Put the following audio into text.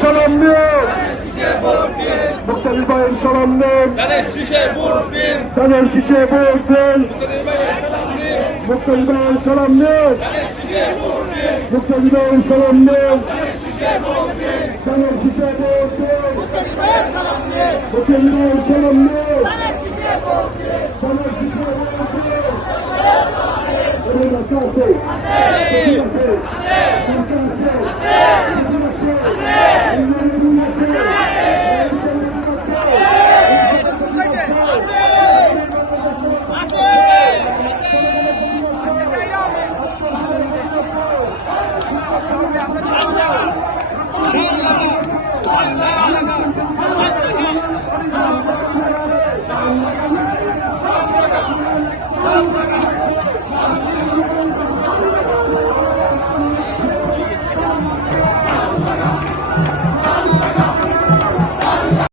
সালাম নিয়ে মুক্তাদির ভাইয়ের সালাম নেন ধানের শীষে ভোট দিন মুক্তাদির ভাইয়ের সালাম নেন মুক্তাদির ভাইয়ের সালাম নেন ধানের শীষে ভোট দিন মুক্তাদির ভাইয়ের সালাম নেন